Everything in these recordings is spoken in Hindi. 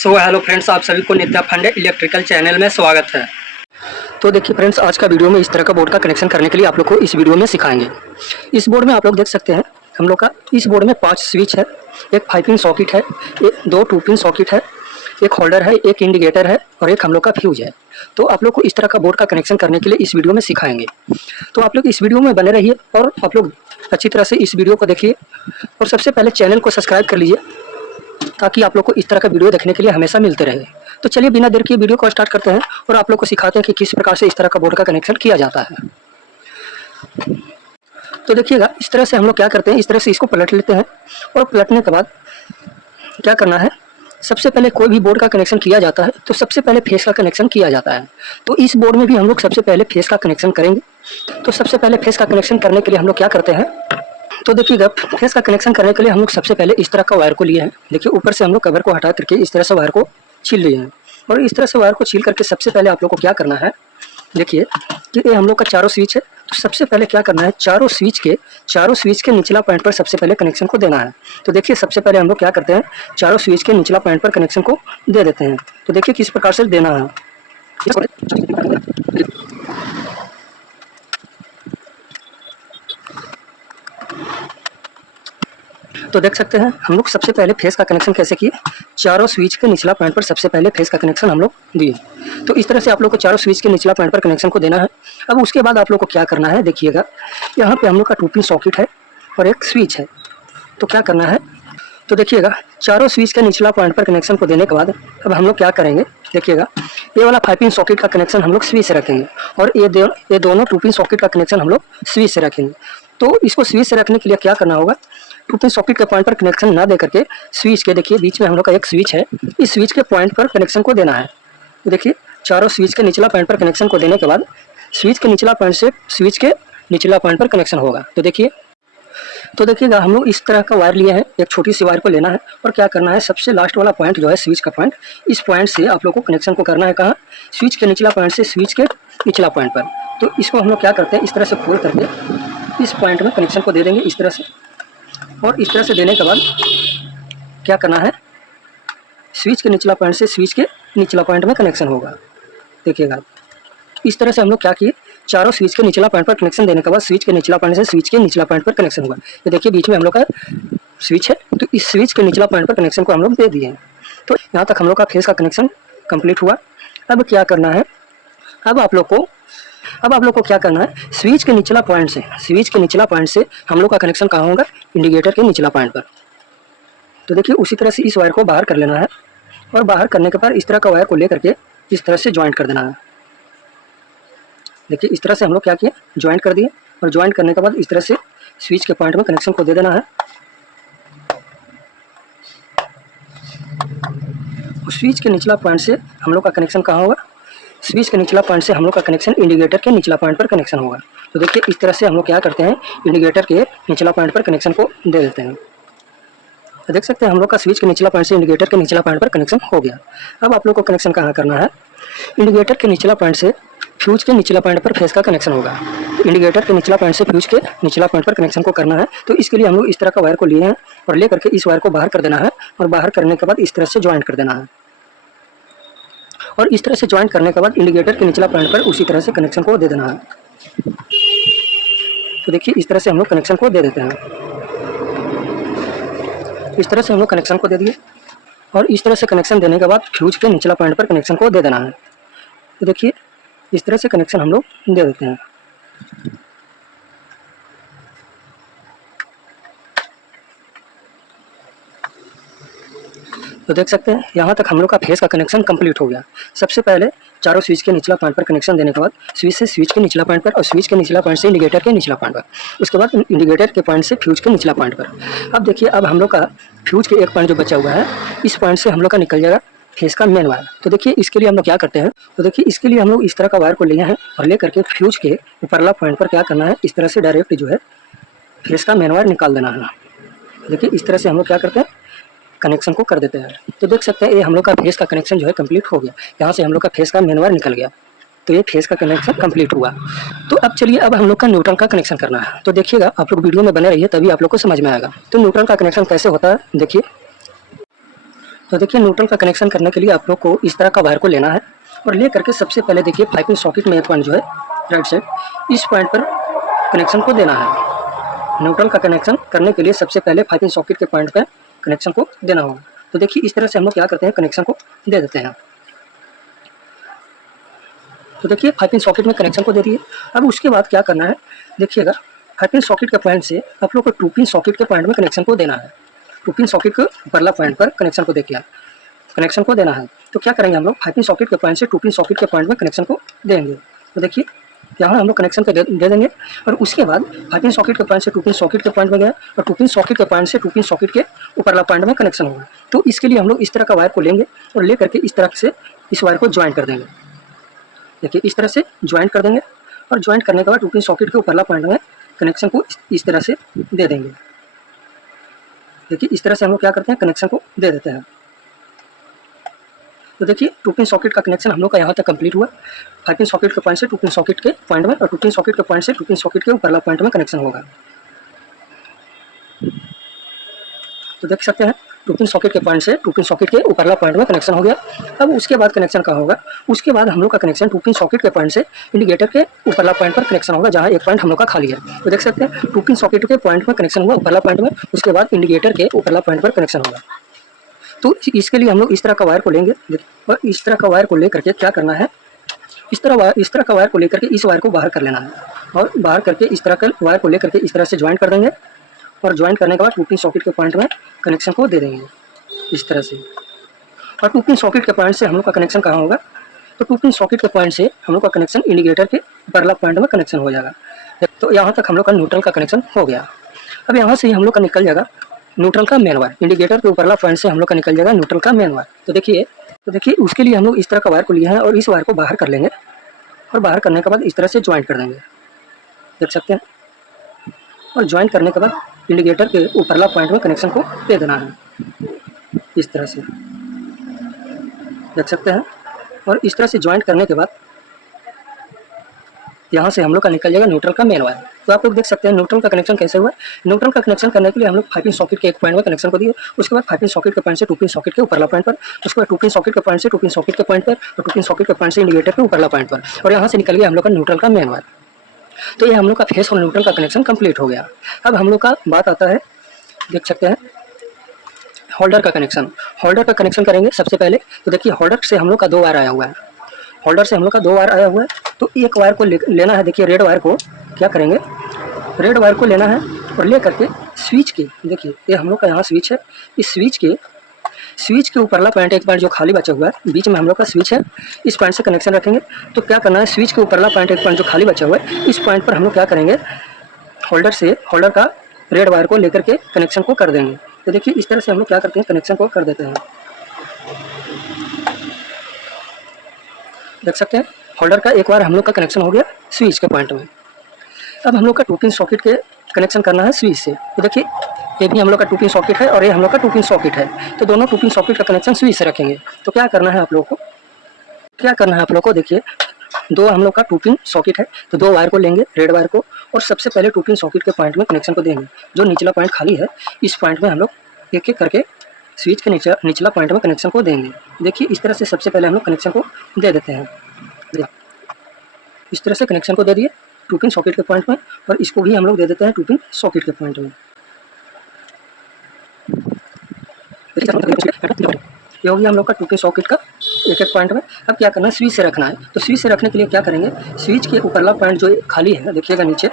हेलो फ्रेंड्स, आप सभी को नित्या फंडे इलेक्ट्रिकल चैनल में स्वागत है। तो देखिए फ्रेंड्स, आज का वीडियो में इस तरह का बोर्ड का कनेक्शन करने के लिए आप लोग को इस वीडियो में सिखाएंगे। इस बोर्ड में आप लोग देख सकते हैं हम लोग का इस बोर्ड में 5 स्विच है, एक 5 पिन सॉकेट है, दो 2 पिन सॉकेट है, एक होल्डर है, एक इंडिकेटर है और एक हम लोग का फ्यूज है। तो आप लोग को इस तरह का बोर्ड का कनेक्शन करने के लिए इस वीडियो में सिखाएंगे। तो आप लोग इस वीडियो में बने रहिए और आप लोग अच्छी तरह से इस वीडियो को देखिए और सबसे पहले चैनल को सब्सक्राइब कर लीजिए ताकि आप लोग को इस तरह का वीडियो देखने के लिए हमेशा मिलते रहे। तो चलिए बिना देर किए वीडियो को स्टार्ट करते हैं और आप लोग को सिखाते हैं कि किस प्रकार से इस तरह का बोर्ड का कनेक्शन किया जाता है। तो देखिएगा, इस तरह से हम लोग क्या करते हैं, इस तरह से इसको पलट लेते हैं और पलटने के बाद क्या करना है, सबसे पहले कोई भी बोर्ड का कनेक्शन किया जाता है तो सबसे पहले फेस का कनेक्शन किया जाता है। तो इस बोर्ड में भी हम लोग सबसे पहले फेस का कनेक्शन करेंगे। तो सबसे पहले फेस का कनेक्शन करने के लिए हम लोग क्या करते हैं, तो देखिएगा, फेस का कनेक्शन करने के लिए हम लोग सबसे पहले इस तरह का वायर को लिए हैं। देखिए ऊपर से हम लोग कवर को हटा करके इस तरह से वायर को छील लिए हैं और इस तरह से वायर को छील करके सबसे पहले आप लोग को क्या करना है, देखिए कि ये हम लोग का चारों स्विच है। तो सबसे पहले क्या करना है, चारों स्विच के निचला पॉइंट पर सबसे पहले कनेक्शन को देना है। तो देखिए सबसे पहले हम लोग क्या करते हैं, चारों स्विच के निचला पॉइंट पर कनेक्शन को दे देते हैं। तो देखिए किस प्रकार से देना है। तो देख सकते हैं हम लोग सबसे पहले फेस का कनेक्शन कैसे किए, चारों स्विच के निचला पॉइंट पर सबसे पहले फेस का कनेक्शन हम लोग दिए। तो इस तरह से आप लोग को चारों स्विच के निचला पॉइंट पर कनेक्शन को देना है। अब उसके बाद आप लोग को क्या करना है, देखिएगा यहाँ पे हम लोग का 2 पिन सॉकेट है और एक स्विच है। तो क्या करना है, तो देखिएगा चारों स्विच के निचला पॉइंट पर कनेक्शन को देने के बाद अब हम लोग क्या करेंगे, देखिएगा ये वाला 5 पिन सॉकेट का कनेक्शन हम लोग स्विच से रखेंगे और ये दोनों 2 पिन सॉकेट का कनेक्शन हम लोग स्विच से रखेंगे। तो इसको स्विच से रखने के लिए क्या करना होगा, 2 पिन सॉकेट के पॉइंट पर कनेक्शन ना दे करके स्विच के, देखिए बीच में हम लोग का एक स्विच है, इस स्विच के पॉइंट पर कनेक्शन को देना है। तो देखिए चारों स्विच के निचला पॉइंट पर कनेक्शन को देने के बाद स्विच के निचला पॉइंट से स्विच के निचला पॉइंट पर कनेक्शन होगा। तो देखिएगा हम लोग इस तरह का वायर लिए हैं, एक छोटी सी वायर को लेना है और क्या करना है, सबसे लास्ट वाला पॉइंट जो है स्विच का पॉइंट, इस पॉइंट से आप लोग को कनेक्शन को करना है कहाँ, स्विच के निचला पॉइंट से स्विच के निचला पॉइंट पर। तो इसको हम लोग क्या करते हैं, इस तरह से खोल करके इस पॉइंट में कनेक्शन को दे देंगे इस तरह से। और इस तरह से देने के बाद क्या करना है, स्विच के निचला पॉइंट से स्विच के निचला पॉइंट में कनेक्शन होगा। देखिएगा इस तरह से हम लोग क्या किए, चारों स्विच के निचला पॉइंट पर कनेक्शन देने के बाद स्विच के निचला पॉइंट से स्विच के निचला पॉइंट पर कनेक्शन हुआ। ये देखिए बीच में हम लोग का स्विच है, तो इस स्विच के निचला पॉइंट पर कनेक्शन को हम लोग दे दिए हैं। तो यहाँ तक हम लोग का फेस का कनेक्शन कंप्लीट हुआ। अब क्या करना है, अब आप लोग को क्या करना है, स्विच के निचला पॉइंट से हम लोग का कनेक्शन कहाँ होगा, इंडिकेटर के निचला पॉइंट पर। तो देखिए उसी तरह से इस वायर को बाहर कर लेना है और बाहर करने के बाद इस तरह का वायर को लेकर के इस तरह से ज्वाइंट कर देना है। देखिए इस तरह से हम लोग क्या किए, ज्वाइंट कर दिए और ज्वाइंट करने के बाद इस तरह से स्विच के पॉइंट में कनेक्शन को दे देना है। स्विच के निचला पॉइंट से हम लोग का कनेक्शन कहाँ होगा, स्विच के निचला पॉइंट से हम लोग का कनेक्शन इंडिकेटर के निचला पॉइंट पर कनेक्शन होगा। तो देखिए इस तरह से हम लोग क्या करते हैं, इंडिकेटर के निचला पॉइंट पर कनेक्शन को दे देते हैं। तो देख सकते हैं हम लोग का स्विच के निचला पॉइंट से इंडिकेटर के निचला पॉइंट पर कनेक्शन हो गया। अब आप लोग को कनेक्शन कहाँ करना है, इंडिकेटर के निचला पॉइंट से फ्यूज के निचला पॉइंट पर फेस का कनेक्शन होगा। इंडिकेटर के निचला पॉइंट से फ्यूज के निचला पॉइंट पर कनेक्शन को करना है। तो इसके लिए हम लोग इस तरह का वायर को लिए हैं और ले करके इस वायर को बाहर कर देना है और बाहर करने के बाद इस तरह से ज्वाइंट कर देना है। और इस तरह से ज्वाइंट करने के बाद इंडिकेटर के निचला पॉइंट पर उसी तरह से कनेक्शन को दे देना है। तो देखिए इस तरह से हम लोग कनेक्शन को दे देते हैं। इस तरह से हम लोग कनेक्शन को दे दिए और इस तरह से कनेक्शन देने के बाद फ्यूज के निचला पॉइंट पर कनेक्शन को दे देना है। तो देखिए इस तरह से कनेक्शन हम लोग दे देते हैं। तो देख सकते हैं यहाँ तक हम लोग का फेस का कनेक्शन कंप्लीट हो गया। सबसे पहले चारों स्विच के निचला पॉइंट पर कनेक्शन देने के बाद स्विच से स्विच के निचला पॉइंट पर और स्विच के निचला पॉइंट से इंडिकेटर के निचला पॉइंट पर, उसके बाद इंडिकेटर के पॉइंट से फ्यूज के निचला पॉइंट पर। अब देखिए अब हम लोग का फ्यूज के एक पॉइंट जो बचा हुआ है, इस पॉइंट से हम लोग का निकल जाएगा फेस का मेन वायर। तो देखिए इसके लिए हम लोग क्या करते हैं, तो देखिए इसके लिए हम लोग इस तरह का वायर को लिए हैं और ले करके फ्यूज के ऊपरला पॉइंट पर क्या करना है, इस तरह से डायरेक्ट जो है फेस का मेन वायर निकाल देना है। देखिए इस तरह से हम लोग क्या करते हैं, कनेक्शन को कर देते हैं। तो देख सकते हैं ये हम लोग का फेस का कनेक्शन जो है कंप्लीट हो गया। यहाँ से हम लोग का फेस का मेन वायर निकल गया, तो ये फेस का कनेक्शन कंप्लीट हुआ। तो अब चलिए अब हम लोग का न्यूट्रल का कनेक्शन करना है। तो देखिएगा आप लोग वीडियो में बने रहिए तभी आप लोग को समझ में आएगा। तो न्यूट्रल का कनेक्शन कैसे होता है, देखिए तो देखिए न्यूट्रल का कनेक्शन करने के लिए आप लोग को इस तरह का वायर को लेना है और ले करके सबसे पहले देखिए 5 पिन सॉकेट में एक पॉइंट जो है राइट साइड इस पॉइंट पर कनेक्शन को देना है। न्यूट्रल का कनेक्शन करने के लिए सबसे पहले 5 पिन सॉकेट के पॉइंट पर कनेक्शन को देना होगा। तो देखिए इस तरह से हम लोग क्या करते हैं, कनेक्शन को दे देते हैं। तो देखिए 5 पिन सॉकेट में कनेक्शन को दे दिए। अब उसके बाद क्या करना है, देखिएगा 5 पिन सॉकेट के पॉइंट से आप लोग को 2 पिन सॉकेट के पॉइंट में कनेक्शन को देना है। 2 पिन सॉकेट के ऊपरला पॉइंट पर कनेक्शन को देखिए कनेक्शन को देना है। तो क्या करेंगे हम लोग 5 पिन सॉकेट के पॉइंट से 2 पिन सॉकेट के पॉइंट में कनेक्शन को देंगे। तो देखिए यहाँ हम लोग कनेक्शन को दे देंगे और उसके बाद 5 पिन सॉकेट के पॉइंट से 2 पिन सॉकेट के पॉइंट में गया और 2 पिन सॉकेट के पॉइंट से 2 पिन सॉकेट के ऊपरला पॉइंट में कनेक्शन होगा। तो इसके लिए हम लोग इस तरह का वायर को लेंगे और ले करके इस तरह से इस वायर को ज्वाइन कर देंगे। देखिए इस तरह से ज्वाइंट कर देंगे और ज्वाइंट करने के बाद 2 पिन सॉकेट के ऊपरला पॉइंट में कनेक्शन को इस तरह से दे देंगे। देखिए इस तरह से हम लोग क्या करते हैं, कनेक्शन को दे देते हैं। तो देखिए 2 पिन सॉकेट का कनेक्शन हम लोग का यहाँ तक कंप्लीट हुआ। 5 पिन सॉकेट के पॉइंट से 2 पिन सॉकेट के पॉइंट में और 2 पिन सॉकेट के पॉइंट से 2 पिन सॉकेट के ऊपरला पॉइंट में कनेक्शन होगा। तो देख सकते हैं 2 पिन सॉकेट के पॉइंट से 2 पिन सॉकेट के ऊपरला पॉइंट में कनेक्शन हो गया। अब उसके बाद कनेक्शन कहाँ होगा, उसके बाद हम लोग का कनेक्शन 2 पिन सॉकेट के पॉइंट से इंडिकेटर के ऊपरला पॉइंट पर कनेक्शन होगा, जहाँ एक पॉइंट हम लोग का खाली है। तो देख सकते हैं 2 पिन सॉकेट के पॉइंट में कनेक्शन हुआ ऊपरला पॉइंट में, उसके बाद इंडिकेटर के ऊपरला पॉइंट पर कनेक्शन होगा। तो इसके लिए हम लोग इस तरह का वायर को लेंगे और इस तरह का वायर को लेकर के क्या करना है, इस तरह का वायर को लेकर के इस वायर को बाहर कर लेना है और बाहर करके इस तरह का वायर को लेकर के इस तरह से ज्वाइंट कर देंगे और ज्वाइंट करने के बाद 2 पिन सॉकेट के पॉइंट में कनेक्शन को दे देंगे इस तरह से। और 2 पिन सॉकेट के पॉइंट से हम लोग का कनेक्शन कहाँ होगा, तो 2 पिन सॉकेट के पॉइंट से हम लोग का कनेक्शन इंडिकेटर के ऊपरला पॉइंट में कनेक्शन हो जाएगा। तो यहाँ तक हम लोग का न्यूट्रल का कनेक्शन हो गया। अब यहाँ से ही हम लोग का निकल जाएगा न्यूट्रल का मेन वायर, इंडिकेटर के ऊपरला पॉइंट से हम लोग का निकल जाएगा न्यूट्रल का मेन वायर। तो देखिए उसके लिए हम लोग इस तरह का वायर को लिया है और इस वायर को बाहर कर लेंगे और बाहर करने के बाद इस तरह से ज्वाइंट कर देंगे, देख सकते हैं। और ज्वाइंट करने के बाद इंडिकेटर के ऊपरला पॉइंट में कनेक्शन को दे देना है इस तरह से, देख सकते हैं। और इस तरह से ज्वाइंट करने के बाद यहाँ से हम लोग का निकल जाएगा न्यूट्रल का मेन वायर। तो आप लोग देख सकते हैं न्यूट्रल का कनेक्शन कैसे हुआ। न्यूट्रल का कनेक्शन करने के लिए हम लोग 5 पिन सॉकेट के एक पॉइंट में कनेक्शन को दिए, उसके बाद 5 पिन सॉकेट के पॉइंट से 2 पिन सॉकेट के ऊपरला पॉइंट पर, उसके बाद 2 पिन सॉकेट के पॉइंट से 2 पिन सॉकेट के पॉइंट पर और 2 पिन सॉकेट के पॉइंट से इंडिकेटर के ऊपरला पॉइंट पर, और यहाँ से निकल गया हम लोग का न्यूट्रल का मेन वायर। तो ये हम लोग का फेस और न्यूट्रल का कनेक्शन कंप्लीट हो गया। अब हम लोग का बात आता है, देख सकते हैं होल्डर का कनेक्शन। होल्डर का कनेक्शन करेंगे सबसे पहले। तो देखिए होल्डर से हम लोग का 2 वायर आया हुआ है, होल्डर से हम लोग का 2 वायर आया हुआ है। तो एक वायर को लेना है, देखिए रेड वायर को क्या करेंगे, रेड वायर को लेना है और ले करके स्विच के, देखिए ये हम लोग का यहाँ स्विच है, इस स्विच के ऊपरला पॉइंट एक पॉइंट जो खाली बचा हुआ है, बीच में हम लोग का स्विच है, इस पॉइंट से कनेक्शन रखेंगे। तो क्या करना है, स्विच के ऊपरला पॉइंट एक पॉइंट जो खाली बचा हुआ है, इस पॉइंट पर हम लोग क्या करेंगे, होल्डर का रेड वायर को लेकर के कनेक्शन को कर देंगे। तो देखिए इस तरह से हम लोग क्या करते हैं, कनेक्शन को कर देते हैं, देख सकते हैं। होल्डर का एक बार हम लोग का कनेक्शन हो गया स्विच के पॉइंट में। अब हम लोग का 2 पिन सॉकेट के कनेक्शन करना है स्विच से। तो देखिए ये भी हम लोग का 2 पिन सॉकेट है और ये हम लोग का 2 पिन सॉकेट है। तो दोनों 2 पिन सॉकेट का कनेक्शन स्विच से रखेंगे। तो क्या करना है आप लोग को, देखिए 2 हम लोग का 2 पिन सॉकेट है, तो 2 वायर को लेंगे रेड वायर को और सबसे पहले 2 पिन सॉकेट के पॉइंट में कनेक्शन को देंगे। जो निचला पॉइंट खाली है इस पॉइंट में हम लोग एक एक करके स्विच के निचला पॉइंट में कनेक्शन को देंगे। देखिए इस तरह से सबसे पहले हम लोग कनेक्शन को दे देते हैं, इस तरह से कनेक्शन को दे दिए 2 पिन सॉकेट के पॉइंट में, और इसको भी हम लोग दे देते हैं 2 पिन सॉकेट के पॉइंट में। ये हो गया हम लोग का 2 पिन सॉकेट का एक एक पॉइंट में। अब क्या करना है, स्विच से रखना है। तो स्विच से रखने के लिए क्या करेंगे, स्विच के ऊपरला पॉइंट जो खाली है देखिएगा नीचे,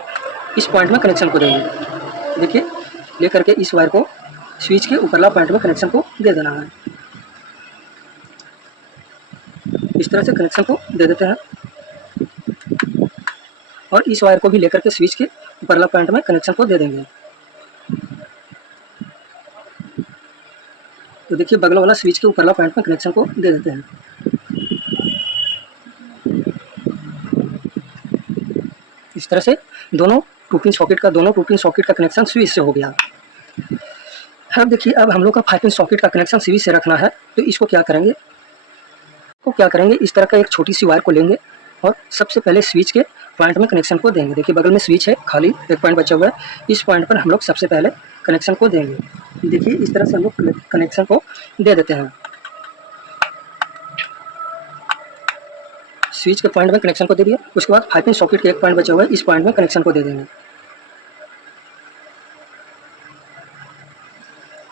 इस पॉइंट में कनेक्शन को देंगे। देखिए ले करके इस वायर को स्विच के ऊपरला पॉइंट में कनेक्शन को दे देना है, इस तरह से कनेक्शन को दे देते हैं। और इस वायर को भी लेकर के स्विच के ऊपरला पॉइंट में कनेक्शन को दे देंगे। तो देखिए बगल वाला स्विच के ऊपरला पॉइंट में कनेक्शन को दे देते हैं। इस तरह से दोनों 2 पिन सॉकेट का कनेक्शन स्विच से हो गया। अब देखिए अब हम लोग का 5 पिन सॉकेट का कनेक्शन स्विच से रखना है। तो इसको क्या करेंगे, इस तरह का एक छोटी सी वायर को लेंगे और सबसे पहले स्विच के पॉइंट में कनेक्शन को देंगे। देखिए बगल में स्विच है, खाली एक पॉइंट बचा हुआ है, इस पॉइंट पर हम लोग सबसे पहले कनेक्शन को देंगे। देखिए इस तरह से हम लोग कनेक्शन को दे देते हैं। स्विच के पॉइंट में कनेक्शन को दे दिया। उसके बाद 5 पिन सॉकेट के एक पॉइंट बचा हुआ है, इस पॉइंट में कनेक्शन को दे देंगे।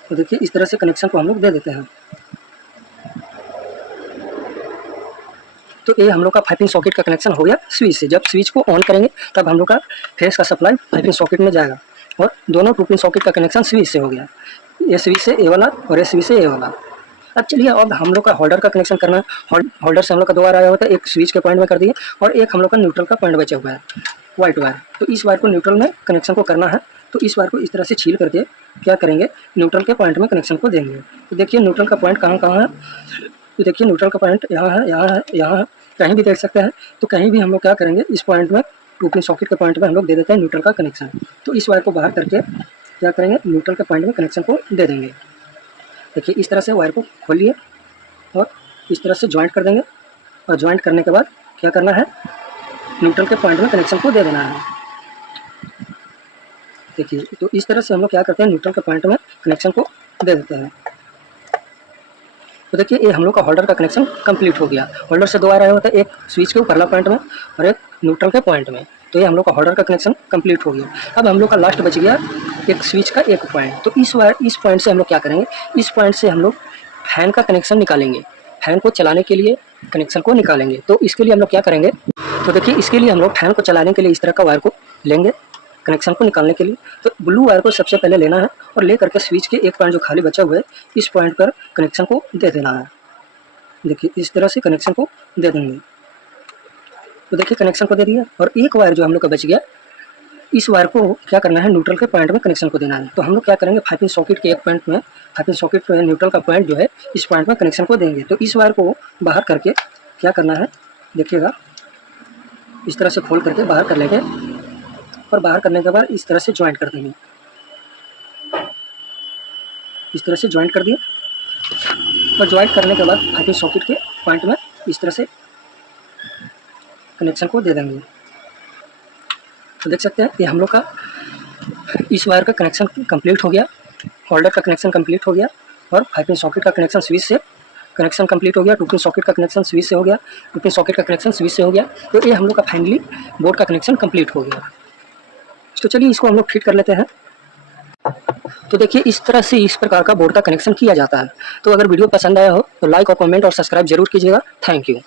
तो देखिए इस तरह से कनेक्शन को हम लोग दे देते हैं। तो ये हम लोग का 5 पिन सॉकेट का कनेक्शन हो गया स्विच से। जब स्विच को ऑन करेंगे तब हम लोग का फेस का सप्लाई 5 पिन सॉकेट में जाएगा और दोनों 2 पिन सॉकेट का कनेक्शन स्विच से हो गया। ये स्विच से ए वाला और ये स्विच से ए वाला। अब चलिए अब हम लोग का होल्डर का कनेक्शन करना है। होल्डर से हम लोग का 2 वायर आया होता है, एक स्विच के पॉइंट में कर दिए और एक हम लोग का न्यूट्रल का पॉइंट बचा हुआ है, वाइट वायर। तो इस वायर को न्यूट्रल में कनेक्शन को करना है। तो इस वायर को इस तरह से छील करके क्या करेंगे, न्यूट्रल के पॉइंट में कनेक्शन को देंगे। तो देखिए न्यूट्रल का पॉइंट कहाँ कहाँ है। तो देखिए न्यूट्रल का पॉइंट यहाँ है, यहाँ है, यहाँ है, कहीं भी देख सकते हैं। तो कहीं भी हम लोग क्या करेंगे, इस पॉइंट में 2 पिन सॉकेट के पॉइंट में हम लोग दे देते हैं न्यूट्रल का कनेक्शन। तो इस वायर को बाहर करके क्या करेंगे, न्यूट्रल के पॉइंट में कनेक्शन को दे देंगे। देखिए इस तरह से वायर को खोलिए और इस तरह से ज्वाइंट कर देंगे और ज्वाइंट करने के बाद क्या करना है, न्यूट्रल के पॉइंट में कनेक्शन को दे देना है। देखिए तो इस तरह से हम लोग क्या करते हैं, न्यूट्रल के पॉइंट में कनेक्शन को दे देते हैं। तो देखिए ये हम लोग का होल्डर का कनेक्शन कंप्लीट हो गया। होल्डर से 2 वायर आया होता है, एक स्विच के ऊपरला पॉइंट में और एक न्यूट्रल के पॉइंट में। तो ये हम लोग का होल्डर का कनेक्शन कंप्लीट हो गया। अब हम लोग का लास्ट बच गया एक स्विच का एक पॉइंट। तो इस पॉइंट से हम लोग क्या करेंगे, इस पॉइंट से हम लोग फैन का कनेक्शन निकालेंगे। फैन को चलाने के लिए कनेक्शन को निकालेंगे। तो इसके लिए हम लोग क्या करेंगे, तो देखिए इसके लिए हम लोग फैन को चलाने के लिए इस तरह का वायर को लेंगे कनेक्शन को निकालने के लिए। तो ब्लू वायर को सबसे पहले लेना है और ले करके स्विच के एक पॉइंट जो खाली बचा हुआ है, इस पॉइंट पर कनेक्शन को दे देना है। देखिए इस तरह से कनेक्शन को दे देंगे। तो देखिए कनेक्शन को दे दिया और एक वायर जो हम लोग का बच गया, इस वायर को क्या करना है, न्यूट्रल के पॉइंट में कनेक्शन को देना है। तो हम लोग क्या करेंगे, 5 पिन सॉकेट के एक पॉइंट में 5 पिन सॉकेट में न्यूट्रल का पॉइंट जो है, इस पॉइंट में कनेक्शन को देंगे। तो इस वायर को बाहर करके क्या करना है, देखिएगा इस तरह से खोल करके बाहर कर लेंगे और बाहर करने के बाद इस तरह से ज्वाइंट कर देंगे। इस तरह से ज्वाइंट कर दिए और ज्वाइंट करने के बाद 5 पिन सॉकेट के पॉइंट में इस तरह से कनेक्शन को दे देंगे। तो देख सकते हैं ये हम लोग का इस वायर का कनेक्शन कंप्लीट हो गया, होल्डर का कनेक्शन कंप्लीट हो गया और 5 पिन सॉकेट का कनेक्शन स्विच से कनेक्शन कंप्लीट हो गया। 2 पिन सॉकेट का कनेक्शन स्विच से हो गया, 2 पिन सॉकेट का कनेक्शन स्विच से हो गया। तो ये हम लोग का फाइनली बोर्ड का कनेक्शन कंप्लीट हो गया। तो चलिए इसको हम लोग फिट कर लेते हैं। तो देखिए इस तरह से इस प्रकार का बोर्ड का कनेक्शन किया जाता है। तो अगर वीडियो पसंद आया हो तो लाइक और कमेंट और सब्सक्राइब जरूर कीजिएगा। Thank you.